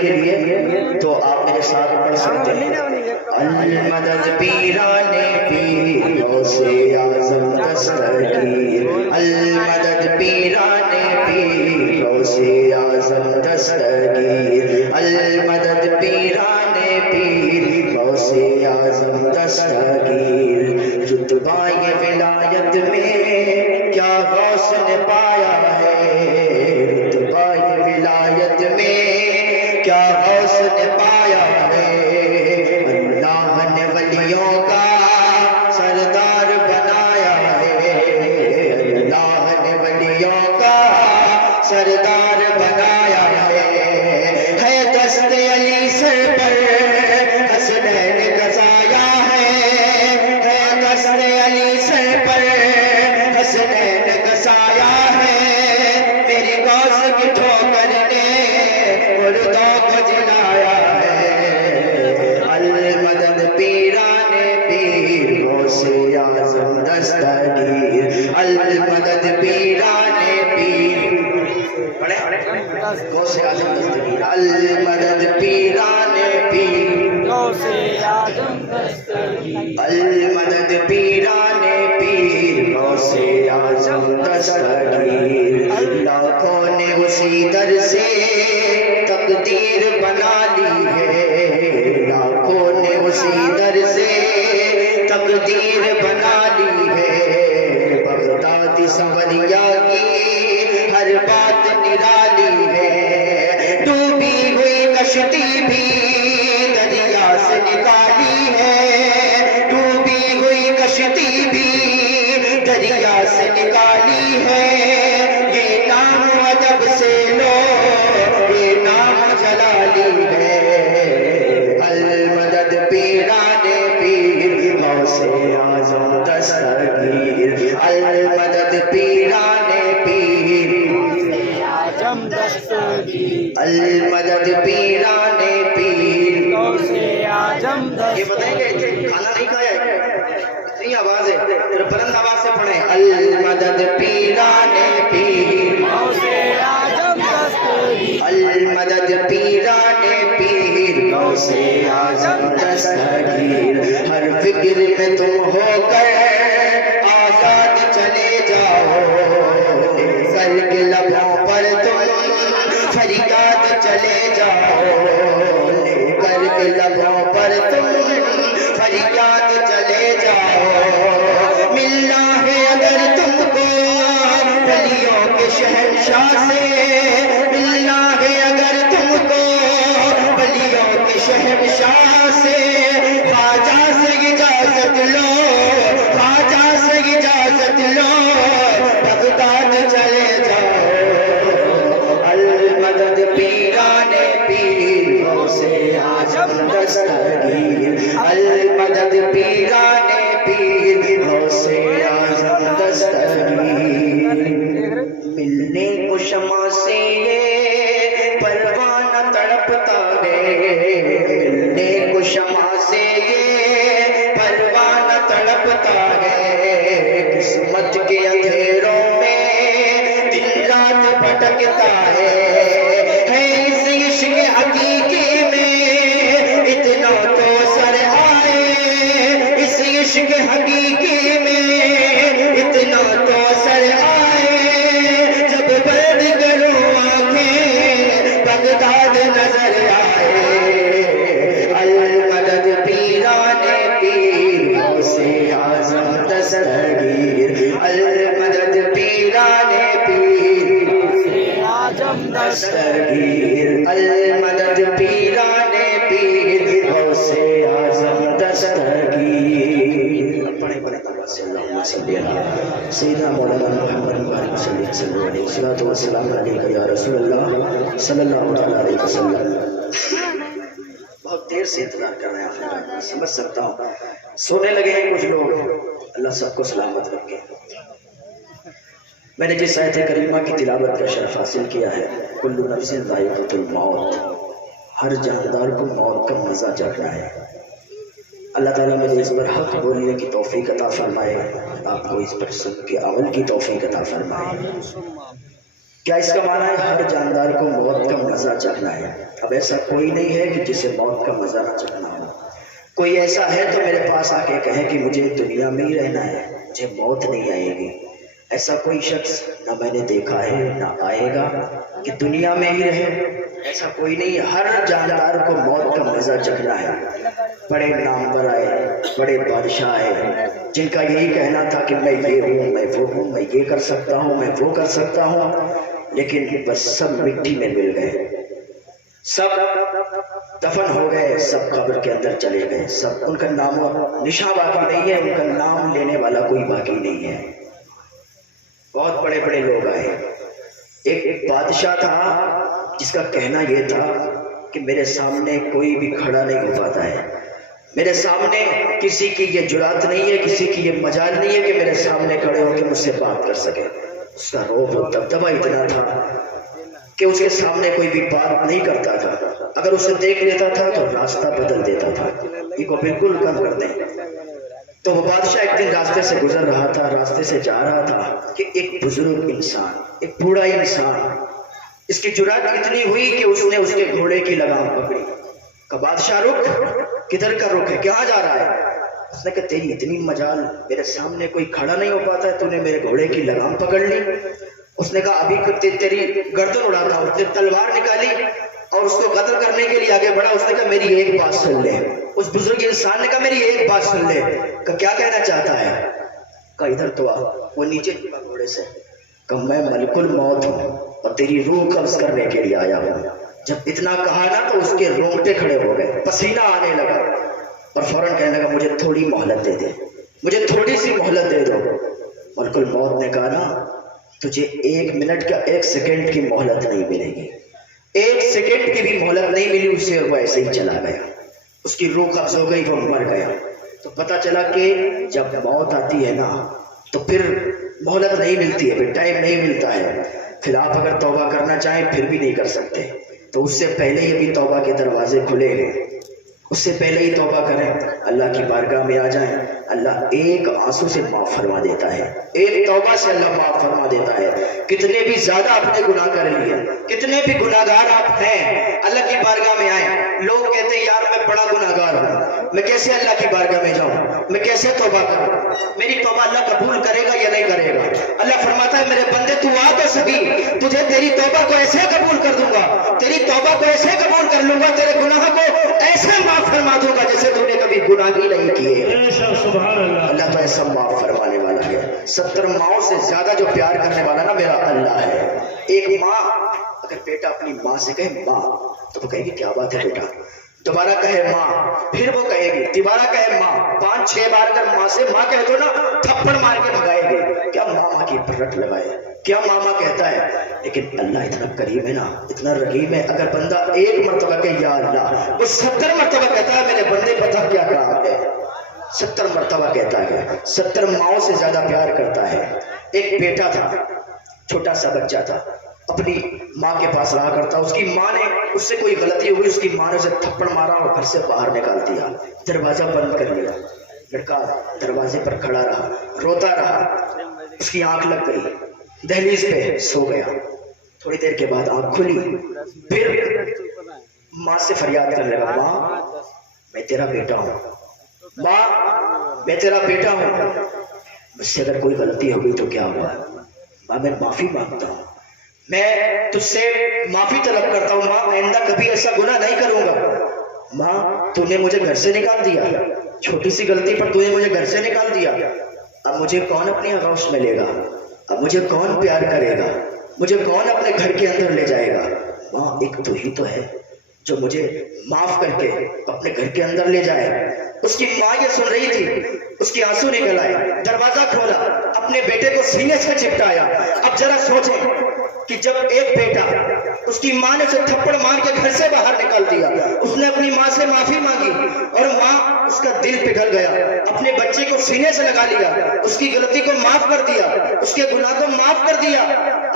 کے لیے تو آپ میرے ساتھ پڑھ سکتے ہیں۔ المدد پیران پیر غوث اعظم دستگیر، المدد پیران پیر غوث اعظم دستگیر، المدد پیران پیر غوث اعظم دستگیر۔ رتبہ یہ ولایت میں کیا غوث نے پایا ہے، رتبہ یہ ولایت میں کیا غوث نے پایا ہے، اللہ نے ولیوں کا سردار بنایا ہے، اللہ نے ولیوں کا سردار بنایا ہے دست علی سر پر حسنین گزایا ہے دست علی سر پر حسنین گزایا ہے، میری غوث کی ٹھوکر نے مردوں کو جلایا ہے۔ المدد پیران پیر غوث اعظم دستگیر، المدد پیران پیر غوث اعظم دستگیر، المدد پیران پیر غوث اعظم دستگیر، المدد پیران پیر غوث اعظم دستگیر۔ لاکھوں نے اسی در سے تقدیر بنا لی ہے، لاکھوں نے اسی در سے تقدیر بنا لی ہے، بغدادی سنوریا کی ہر بات نرالی ہے، ڈوبی ہوئی کشتی بھی دریا سے نکالی ہے، ڈوبی ہوئی کشتی بھی دریا سے نکالی ہے، یہ نام ادب سے لو یہ نام جلالی ہے۔ المدد پیران پیر غوث اعظم دستگیر، المدد پیران پیر اعظم دستگیر، المدد پیران پیر غوث اعظم دستگیر۔ یہ بتائیں کہ کھانا نہیں کھایا ہے، اتنی آواز ہے، پھر بلند آواز سے پڑھیں۔ المدد پیران پیر غوث اعظم دستگیر، المدد پیران پیر غوث اعظم دستگیر۔ ہر فکر میں تم ہو کر آزاد چلے جاؤ، لے کر کے لبوں پر تم فریاد چلے جاؤ، لے کر کے لبوں پر تم فریاد چلے جاؤ، ملنا ہے اگر تم کو ولیوں کے شہنشاہ سے، ملنا ہے اگر تم کو ولیوں کے شہنشاہ سے، خواجہ سے اجازت لو، خواجہ سے اجازت لو، بغداد چلے جاؤ۔ المدد پیران پیر غوث اعظم دستگیر، المدد پیران پیر غوث اعظم دستگیر۔ ملنے کو شمع سے یہ پروانہ تڑپتا ہے، ملنے کو شمع سے یہ پروانہ تڑپتا ہے، قسمت کے اندھیروں میں دن رات بھٹکتا ہے، اس عشق حقیقی میں اتنا تو سر آئے، اس عشق حقیقی میں اتنا تو سر آئے، جب بند کروں آنکھیں بغداد نظر آئے۔ المدد پیران پیر غوث اعظم دستگیر، المدد پیران پیر غوث اعظم دستگیر، المدد پیران پیر غوث اعظم دستگیر۔ پڑھیں پڑھیں اللہم صلی علی سیدنا مولانا محمد مبارک صلی اللہ علیہ وسلم، والسلام علیکہ یا رسول اللہ صلی اللہ علیہ وسلم۔ بہت دیر سے انتظار کر رہے ہیں آپ، میں سمجھ سکتا ہوں، سونے لگے ہیں کچھ لوگ، اللہ سب کو سلامت رکھے۔ میں نے جس آیت کریمہ کی تلاوت کا شرف حاصل کیا ہے، کل نفس ذائقۃ الموت، ہر جاندار کو موت کا مزہ چکھنا ہے۔ اللہ تعالیٰ مجھے اس پر حق بولنے کی توفیق عطا فرمائے، آپ کو اس پر سب کے عمل کی توفیق عطا فرمائے۔ کیا اس کا معنی ہے ہر جاندار کو موت کا مزہ چکھنا ہے؟ اب ایسا کوئی نہیں ہے کہ جسے موت کا مزہ نہ چکھنا ہو۔ کوئی ایسا ہے تو میرے پاس آ کے کہے کہ مجھے دنیا میں ہی رہنا ہے، مجھے موت نہیں آئے گی۔ ایسا کوئی شخص نہ میں نے دیکھا ہے نہ آئے گا کہ دنیا میں ہی رہے، ایسا کوئی نہیں۔ ہر جاندار کو موت کا مزہ چکھنا ہے۔ بڑے نامور آئے، بڑے بادشاہ آئے جن کا یہی کہنا تھا کہ میں یہ ہوں، میں وہ ہوں، میں یہ کر سکتا ہوں، میں وہ کر سکتا ہوں، لیکن بس سب مٹی میں مل گئے، سب دفن ہو گئے، سب قبر کے اندر چلے گئے، سب ان کا نام و نشاں باقی نہیں ہے، ان کا نام لینے والا کوئی باقی نہیں ہے۔ بہت بڑے بڑے لوگ آئے۔ ایک بادشاہ تھا جس کا کہنا یہ تھا کہ میرے سامنے کوئی بھی کھڑا نہیں ہو پاتا ہے، میرے سامنے کسی کی یہ جرات نہیں ہے، کسی کی یہ مجال نہیں ہے کہ میرے سامنے کھڑے ہو کے مجھ سے بات کر سکے۔ اس کا رعب و دبدبہ اتنا تھا کہ اس کے سامنے کوئی بھی بات نہیں کرتا تھا، اگر اسے دیکھ لیتا تھا تو راستہ بدل دیتا تھا، یہ کو بالکل کم کر دیں۔ تو وہ بادشاہ ایک دن راستے سے گزر رہا تھا، راستے سے جا رہا تھا کہ ایک بزرگ انسان، ایک بوڑھا انسان، اس کی جرات اتنی ہوئی کہ اس نے اس کے گھوڑے کی لگام پکڑی۔ کہ بادشاہ رک، کدھر کا رک ہے، کہاں جا رہا ہے؟ اس نے کہا تیری اتنی مجال، میرے سامنے کوئی کھڑا نہیں ہو پاتا ہے، تو نے میرے گھوڑے کی لگام پکڑ لی۔ اس نے کہا ابھی تیری گردن اڑاتا ہوں۔ اس نے تلوار نکالی اور اس کو قتل کرنے کے لیے آگے بڑھا۔ اس نے کہا میری ایک بات سن لے۔ اس بزرگ انسان نے کہا میری ایک بات سن لے۔ کہ کیا کہنا چاہتا ہے؟ کہا ادھر تو آ۔ وہ نیچے جھکا گھوڑے سے، کہ میں ملک الموت ہوں اور تیری روح قبض کرنے کے لیے آیا ہوں۔ جب اتنا کہا نا تو اس کے رونگٹے کھڑے ہو گئے، پسینہ آنے لگا اور فوراً کہنے لگا مجھے تھوڑی مہلت دے دے، مجھے تھوڑی سی مہلت دے دو۔ ملک الموت نے کہا نا تجھے 1 منٹ کا 1 سیکنڈ کی مہلت نہیں ملے گی، 1 سیکنڈ کی بھی مہلت نہیں ملی اسے، وہ ایسے ہی چلا گیا، اس کی روح قبض ہو گئی، وہ مر گیا۔ تو پتہ چلا کہ جب موت آتی ہے نا تو پھر مہلت نہیں ملتی ہے، پھر ٹائم نہیں ملتا ہے، پھر آپ اگر توبہ کرنا چاہیں پھر بھی نہیں کر سکتے۔ تو اس سے پہلے ہی ابھی توبہ کے دروازے کھلے ہیں، اس سے پہلے ہی توبہ کریں، اللہ کی بارگاہ میں آ جائیں، اللہ ایک آنسو سے معاف فرما دیتا ہے، ایک توبہ سے اللہ معاف فرما دیتا ہے۔ کتنے بھی زیادہ آپ نے گناہ کر لیے، کتنے بھی گناہگار آپ ہیں، اللہ کی بارگاہ میں آئیں۔ لوگ کہتے ہیں یار میں بڑا گناہگار ہوں، میں کیسے اللہ کی بارگاہ میں جاؤں، میں کیسے توبہ کروں، میری توبہ اللہ قبول کرے گا یا نہیں کرے گا؟ اللہ فرماتا ہے میرے بندے تو آ تو سکی، تجھے تیری توبہ کو ایسے قبول کر دوں گا، تیری توبہ کو ایسے قبول کر لوں گا، تیرے گناہ کو ایسے معاف فرما دوں گا جیسے تو نے کبھی گناہ ہی نہیں کیے۔ سبحان اللہ۔ اللہ تو ایسا معاف فرمانے والا ہے۔ 70 ماؤں سے زیادہ جو پیار کرنے والا نا میرا اللہ ہے۔ ایک ماں اگر بیٹا اپنی ماں سے کہے ماں تو وہ کہے گی کیا بات ہے بیٹا، دوبارہ کہے ماں، پھر وہ کہے گی، دوبارہ کہے ماں، 5-6 بار اگر ماں سے ماں کہہ دو نا تھپڑ مار کے بھگائے گی، کیا ماما کی پرٹ لگائے، کیا ماما کہتا ہے۔ لیکن اللہ اتنا کریم ہے نا، اتنا رحیم ہے، اگر بندہ 1 مرتبہ کہ یا اللہ، وہ 70 مرتبہ کہتا ہے میرے بندے پتہ کیا کام ہے، 70 مرتبہ کہتا ہے، 70 ماؤں سے زیادہ پیار کرتا ہے۔ ایک بیٹا تھا، چھوٹا سا بچہ تھا، اپنی ماں کے پاس رہا کرتا، اس کی ماں نے اس سے کوئی غلطی ہوئی، اس کی ماں نے اسے تھپڑ مارا اور گھر سے باہر نکال دیا، دروازہ بند کر لیا۔ لڑکا دروازے پر کھڑا رہا، روتا رہا، اس کی آنکھ لگ گئی، دہلیز پہ سو گیا۔ تھوڑی دیر کے بعد آنکھ کھلی، پھر ماں سے فریاد کرنے لگا، ماں میں تیرا بیٹا ہوں، ماں میں تیرا بیٹا ہوں، مجھ سے اگر کوئی غلطی ہوگی تو کیا ہوا، ماں میں معافی مانگتا ہوں، میں تجھ سے معافی طلب کرتا ہوں، ماں آئندہ کبھی ایسا گناہ نہیں کروں گا۔ ماں تو نے مجھے گھر سے نکال دیا، چھوٹی سی غلطی پر تو نے مجھے گھر سے نکال دیا، اب مجھے کون اپنی آغوش میں لے گا، اب مجھے کون پیار کرے گا، مجھے کون اپنے گھر کے اندر لے جائے گا؟ ماں ایک تو ہی تو ہے جو مجھے معاف کر کے اپنے گھر کے اندر لے جائے۔ اس کی ماں یہ سن رہی تھی، اس کی آنسو نکل آئے، دروازہ کھولا، اپنے بیٹے کو سینے سے چپٹایا۔ اب ذرا سوچیں کہ جب ایک بیٹا، اس کی ماں نے اسے تھپڑ مار کے گھر سے باہر نکال دیا، اس نے اپنی ماں سے معافی مانگی اور ماں اس کا دل پگھل گیا، اپنے بچے کو سینے سے لگا لیا، اس کی غلطی کو معاف کر دیا، اس کے گناہ کو معاف کر دیا۔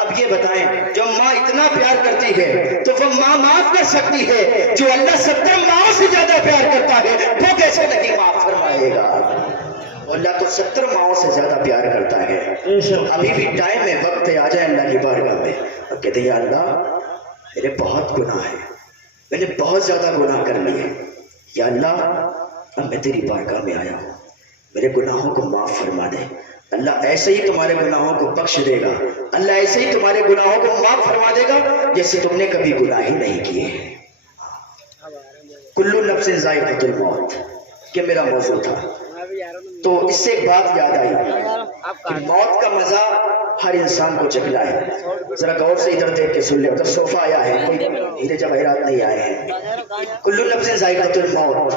اب یہ بتائیں جو ماں اتنا پیار کرتی ہے تو وہ ماں معاف کر سکتی ہے، جو اللہ 70 ماؤں سے زیادہ پیار کرتا ہے وہ کیسے نہیں معاف فرمائے گا؟ اللہ تو 70 ماؤں سے زیادہ پیار کرتا ہے۔ ابھی بھی ٹائم ہے، وقت ہے، آ جائیں اللہ کی بارگاہ میں۔ اب کہتے ہیں یا اللہ میرے بہت گناہ ہیں، میں نے بہت زیادہ گناہ کر لیے، یا اللہ اب میں تیری بارگاہ میں آیا ہوں، میرے گناہوں کو معاف فرما دے۔ اللہ ایسے ہی تمہارے گناہوں کو بخش دے گا، اللہ ایسے ہی تمہارے گناہوں کو معاف فرما دے گا جیسے تم نے کبھی گناہ ہی نہیں کیے ہیں۔ کل نفس ذائقۃ الموت، یہ میرا موضوع تھا۔ تو اس سے ایک بات یاد آئی کہ موت کا مزہ ہر انسان کو چکھنا ہے۔ ذرا غور سے ادھر دیکھ کے سن لے، ادھر صوفہ آیا ہے، کوئی ہیرے جواہرات نہیں آئے ہیں۔ کل نفس ذائقۃ الموت،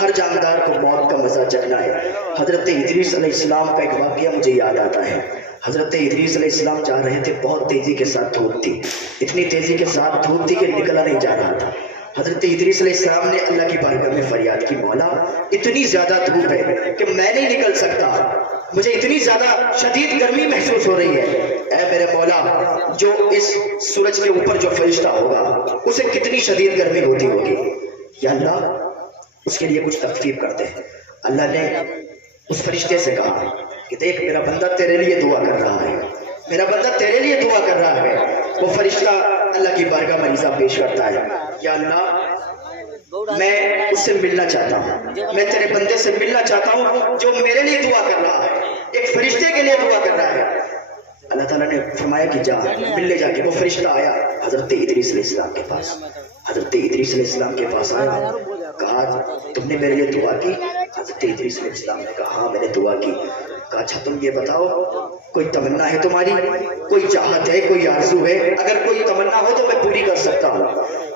ہر جاندار کو موت کا مزہ چکھنا ہے۔ حضرت ادریس علیہ السلام کا ایک واقعہ مجھے یاد آتا ہے۔ حضرت ادریس علیہ السلام جا رہے تھے، بہت تیزی کے ساتھ دھوپ تھی، اتنی تیزی کے ساتھ دھوپ تھی کہ نکلا نہیں جا رہا تھا۔ حضرت ادریس علیہ السلام نے اللہ کی بارگاہ میں فریاد کی، مولا اتنی زیادہ دھوپ ہے کہ میں نہیں نکل سکتا، مجھے اتنی زیادہ شدید گرمی محسوس ہو رہی ہے، اے میرے مولا جو اس سورج کے اوپر جو فرشتہ ہوگا اسے کتنی شدید گرمی ہوتی ہوگی، یا اللہ اس کے لیے کچھ تخفیف کرتے ہیں۔ اللہ نے اس فرشتے سے کہا کہ دیکھ میرا بندہ تیرے لیے دعا کر رہا ہے، میرا بندہ تیرے لیے دعا کر رہا ہے۔ وہ فرشتہ اللہ کی بارگاہ میں عریضہ پیش کرتا ہے، یا اللہ میں اس سے ملنا چاہتا ہوں، میں تیرے بندے سے ملنا چاہتا ہوں جو میرے لیے دعا کر رہا ہے، ایک فرشتے کے لیے دعا کر رہا ہے۔ اللہ تعالیٰ نے فرمایا کہ جا مل لے جا کے۔ وہ فرشتہ آیا حضرت ادریس علیہ السلام کے پاس، حضرت ادریس علیہ السلام کے پاس آیا، کہا تم نے میرے لیے دعا کی؟ حضرت ادریس علیہ السلام نے کہا ہاں میں نے دعا کی۔ کہا اچھا تم یہ بتاؤ کوئی تمنا ہے تمہاری، کوئی چاہت ہے، کوئی آرزو ہے؟ اگر کوئی تمنا ہو تو میں پوری کر سکتا ہوں۔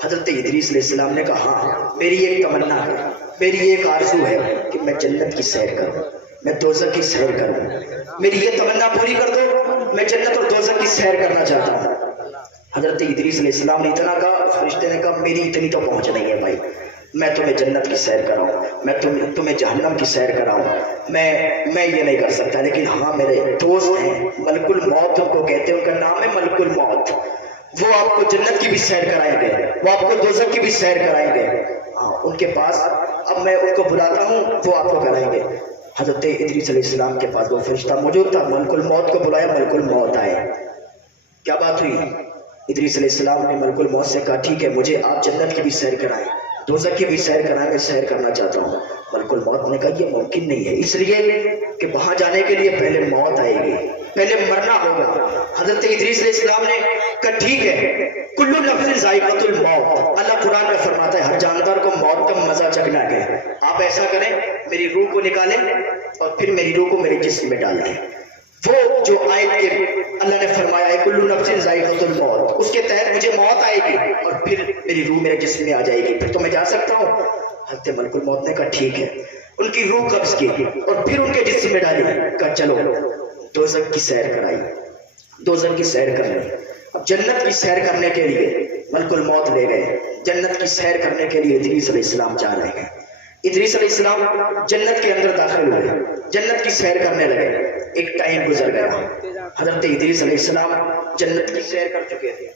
حضرت ادریس علیہ السلام نے کہا ہاں میری ایک تمنا ہے، میری ایک آرزو ہے کہ میں جنت کی سیر کروں، میں دوزخ کی سیر کروں، میری یہ تمنا پوری کر دو، میں جنت اور دوزخ کی سیر کرنا چاہتا ہوں۔ حضرت ادریس علیہ السلام نے اتنا کہا، فرشتے نے کہا میری اتنی تو پہنچ نہیں ہے بھائی، میں تمہیں جنت کی سیر کراؤں، میں تمہیں جہنم کی سیر کراؤں، میں یہ نہیں کر سکتا، لیکن ہاں میرے دوست ہیں ملک الموت ان کو کہتے ہیں، ان کا نام ہے ملک الموت، وہ آپ کو جنت کی بھی سیر کرائیں گے، وہ آپ کو دوزخ کی بھی سیر کرائیں گے۔ ہاں ان کے پاس اب میں ان کو بلاتا ہوں، وہ آپ کو کرائیں گے۔ حضرت ادریس علیہ السلام کے پاس وہ فرشتہ موجود تھا، ملک الموت کو بلایا، ملک الموت آئے۔ کیا بات ہوئی؟ ادریس علیہ السلام نے ملک الموت سے کہا ٹھیک ہے مجھے آپ جنت کی بھی سیر کرائیں، دوزخ کی بھی سیر کرائیں، میں سیر کرنا چاہتا ہوں۔ ملک الموت نے کہا یہ ممکن نہیں ہے، اس لیے کہ وہاں جانے کے لیے پہلے موت آئے گی، پہلے مرنا ہوگا۔ حضرت ادریس علیہ السلام نے کہا ٹھیک ہے، کل نفس ذائقۃ الموت، اللہ قرآن میں فرماتا ہے ہر جاندار کو موت کا مزہ چکھنا ہے۔ آپ ایسا کریں میری روح کو نکالیں اور پھر میری روح کو میرے جسم میں ڈال دیں۔ وہ جو آیت کے اللہ نے فرمایا ہے کل نفس ذائقۃ الموت، اس کے تحت مجھے موت آئے گی اور پھر میری روح میرے جسم میں آ جائے گی، پھر تو میں جا سکتا ہوں۔ حضرت ملک الموت نے کہا ٹھیک ہے، ان کی روح قبض کی اور پھر ان کے جسم میں ڈالی، کہا چلو دوزخ کی سیر کرائی، دوزخ کی سیر کرنے۔ اب جنت کی سیر کرنے کے لیے ملک الموت لے گئے، جنت کی سیر کرنے کے لیے ادریس علیہ السلام جا رہے ہیں۔ ادریس علیہ السلام جنت کے اندر داخل ہوئے، جنت کی سیر کرنے لگے۔ ایک ٹائم گزر گیا، حضرت ادریس علیہ السلام جنت کی سیر کر چکے تھے،